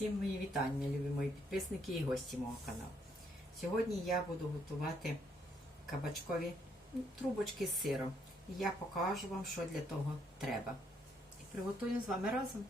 Всім мої вітання, любі мої підписники і гості мого каналу. Сьогодні я буду готувати кабачкові трубочки з сиром. Я покажу вам, що для того треба. І приготуємо з вами разом.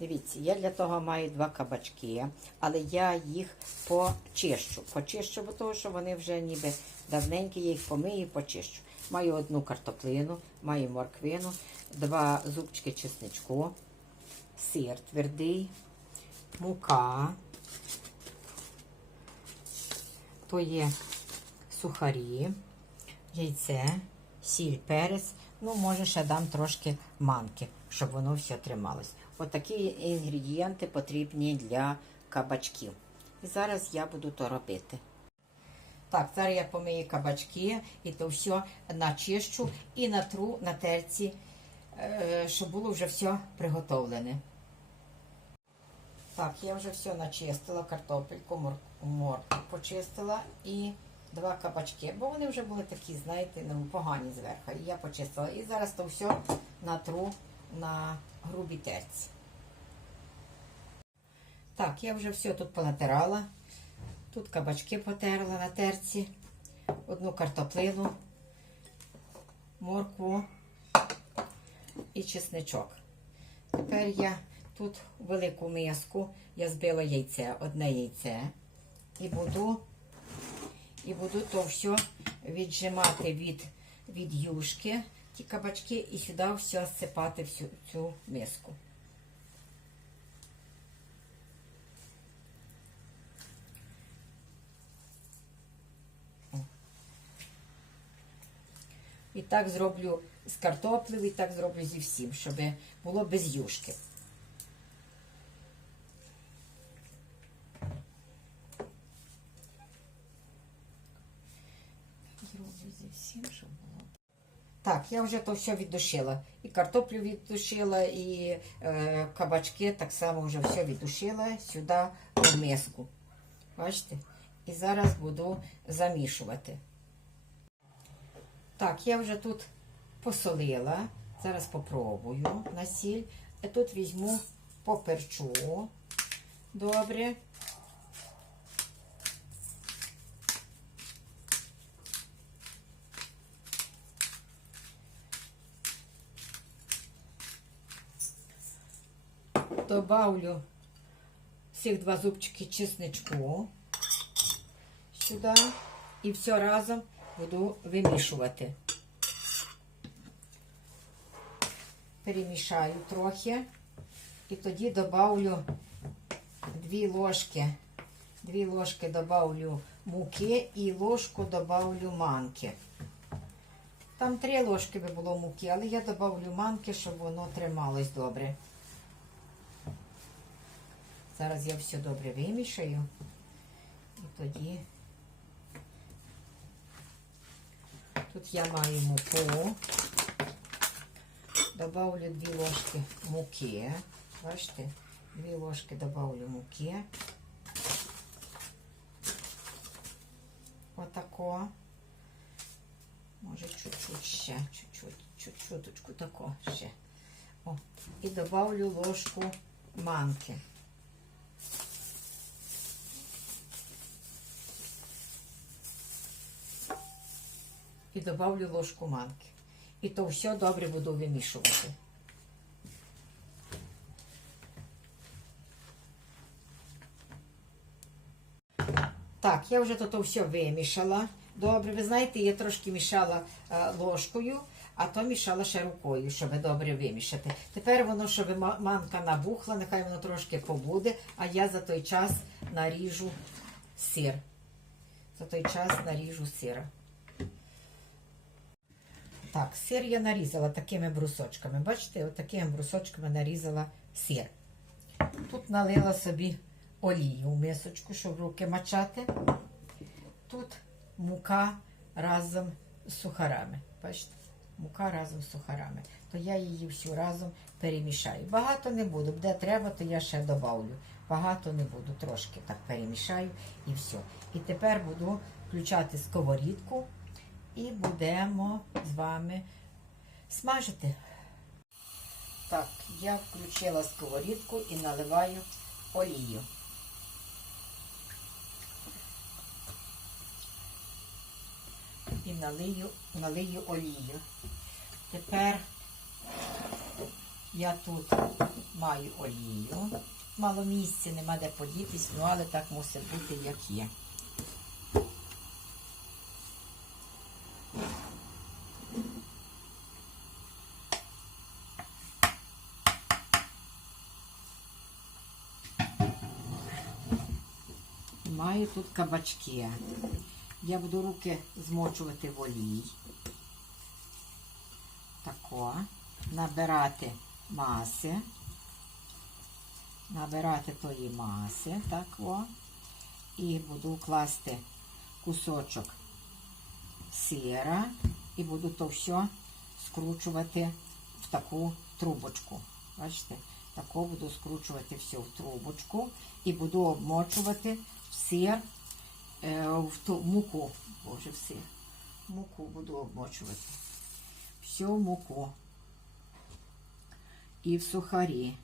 Дивіться, я для того маю два кабачки, але я їх почищу. Почищу, бо того, що вони вже ніби давненькі, я їх помию і почищу. Маю одну картоплину, маю морквину, два зубчики чесничку, сир твердий, мука, то є сухарі, яйце, сіль, перець. Ну, може, ще дам трошки манки, щоб воно все трималось. Отакі інгредієнти потрібні для кабачків. І зараз я буду то робити. Так, зараз я помию кабачки і то все начищу і натру на терці, е, щоб було вже все приготовлене. Так, я вже все начистила, картопельку, мор- морку почистила і два кабачки, бо вони вже були такі, знаєте, ну, погані зверху. І я почистила. І зараз то все натру на грубій терці. Так, я вже все тут понатирала. Тут кабачки потерла на терці, одну картоплину, моркву і чесничок. Тепер я тут велику миску я збила яйце, одне яйце, і буду, і буду то все віджимати від, від юшки, ті кабачки, і сюди все сипати всю цю миску. І так зроблю з картоплею, і так зроблю зі всім, щоб було без юшки. Зроблю зі всім, щоб було. Так, я вже то все віддушила. І картоплю віддушила, і е, кабачки так само вже все віддушила сюди в миску. Бачите? І зараз буду замішувати. Так, я вже тут посолила. Зараз попробую на сіль. І тут візьму поперчу. Добре. Добавлю всіх два зубчики чесничку сюди і все разом буду вимішувати. Перемішаю трохи і тоді добавлю дві ложки. Дві ложки добавлю муки і ложку добавлю манки. Там три ложки би було муки, але я добавлю манки, щоб воно трималось добре. Зараз я все добре вимішаю і тоді. Тут я маю муку. Добавлю дві ложки муки. Бачите, дві ложки добавлю муки. Отако. Може, чуть-чуть ще, чуть-чуть, чуть-чуточку тако ще. О, і добавлю ложку манки. І добавлю ложку манки. І то все добре буду вимішувати. Так, я вже то все вимішала. Добре, ви знаєте, я трошки мішала е, ложкою, а то мішала ще рукою, щоб добре вимішати. Тепер воно, щоб манка набухла, нехай воно трошки побуде, а я за той час наріжу сир. За той час наріжу сира. Так, сир я нарізала такими брусочками. Бачите, от такими брусочками нарізала сир. Тут налила собі олію в мисочку, щоб руки мачати. Тут мука разом з сухарами. Бачите? Мука разом з сухарами. То я її всю разом перемішаю. Багато не буду. Де треба, то я ще добавлю. Багато не буду, трошки так перемішаю і все. І тепер буду включати сковорідку і будемо з вами смажити. Так, я включила сковорідку і наливаю олію. І налию, налию олію. Тепер я тут маю олію. Мало місця, нема де подітись, ну але так мусить бути, як є. Маю тут кабачки. Я буду руки змочувати в олій. Тако. Набирати маси. Набирати тої маси, так о. І буду класти кусочок сира і буду то все скручувати в таку трубочку. Бачите? Тако буду скручувати все в трубочку і буду обмочувати в сир, е, в ту муку. Боже, в сир. Муку буду обмочувати. Всю муку. І в сухарі.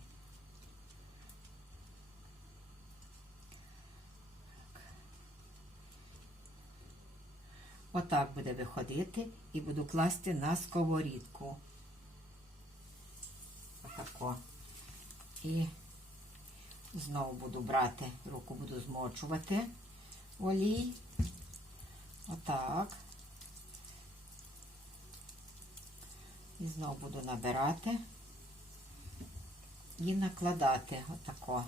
Отак буде виходити і буду класти на сковорідку. Отако. І знову буду брати, руку буду змочувати олій. Отак. І знову буду набирати і накладати отако.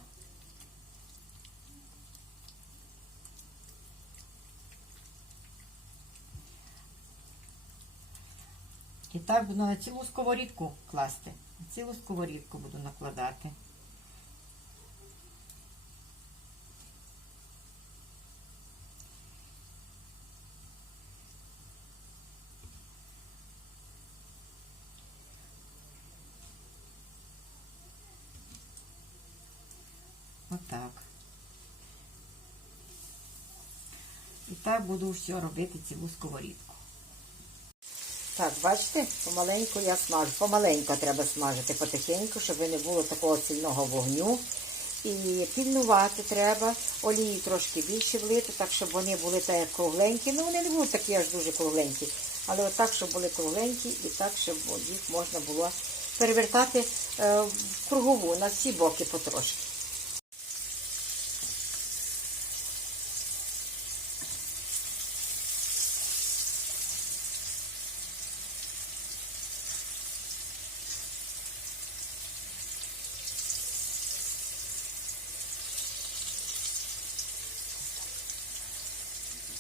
І так буду на цілу сковорідку класти. На цілу сковорідку буду накладати. Отак. І так буду все робити цілу сковорідку. Так, бачите, помаленьку я смажу. Помаленько треба смажити потихеньку, щоб не було такого сильного вогню. І пільнувати треба, олії трошки більше влити, так, щоб вони були так як кругленькі. Ну, вони не будуть такі аж дуже кругленькі. Але отак, щоб були кругленькі, і так, щоб їх можна було перевертати е, в кругову на всі боки потрошки.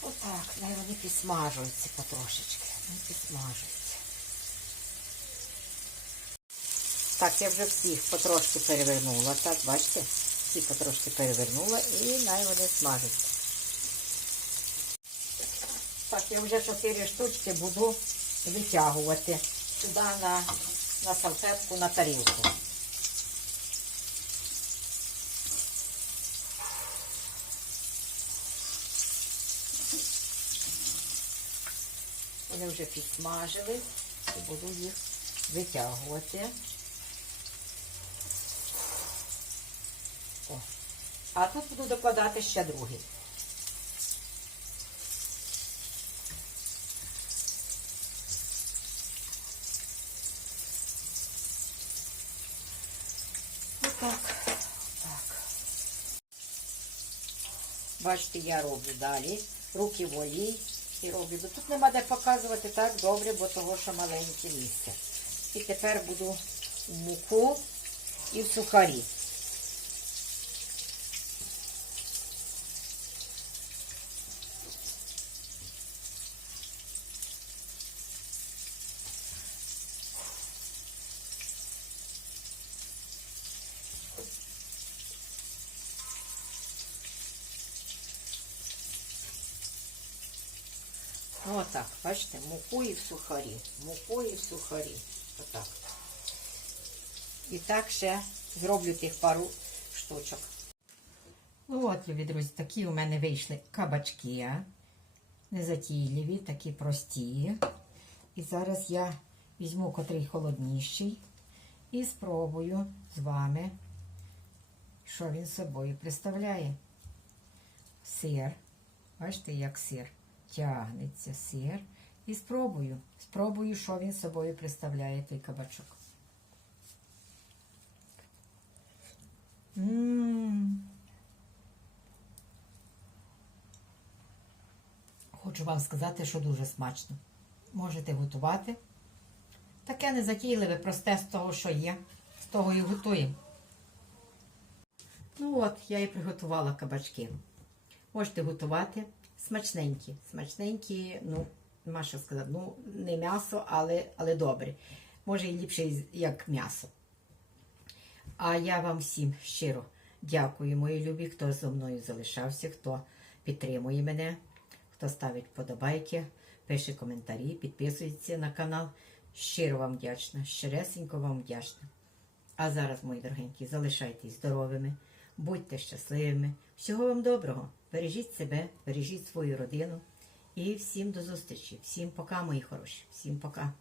Отак, най вони підсмажуються потрошечки. Вони підсмажуються. Так, я вже всіх потрошки перевернула. Так, бачите? Всі потрошки перевернула і най вони смажаться. Так, я вже чотири штучки буду витягувати сюди на, на салфетку на тарілку. Вони вже підсмажились і буду їх витягувати. О. А тут буду докладати ще другий. Бачите, я роблю далі. Руки в і роблю. Бо тут нема де показувати так добре, бо того, що маленьке місце. І тепер буду в муку і в сухарі. Отак, бачите, муку і в сухарі. Муку і в сухарі. Отак. І так ще зроблю тих пару штучок. Ну от, любі друзі, такі у мене вийшли кабачки. Незатійливі, такі прості. І зараз я візьму котрий холодніший і спробую з вами, що він собою представляє. Сир. Бачите, як сир тягнеться сир. І спробую. Спробую, що він собою представляє той кабачок. М. Хочу вам сказати, що дуже смачно. Можете готувати. Таке незатійливе, просте з того, що є. З того і готуємо. Ну от, я і приготувала кабачки. Можете готувати смачненькі. Смачненькі, ну, нема що сказати, ну, не м'ясо, але, але добре. Може і ліпше, як м'ясо. А я вам всім щиро дякую, мої любі, хто зі мною залишався, хто підтримує мене, хто ставить вподобайки, пише коментарі, підписується на канал. Щиро вам вдячна, щиресенько вам вдячна. А зараз, мої дорогенькі, залишайтесь здоровими, будьте щасливими. Всього вам доброго. Бережіть себе, бережіть свою родину. І всім до зустрічі. Всім пока, мої хороші. Всім пока.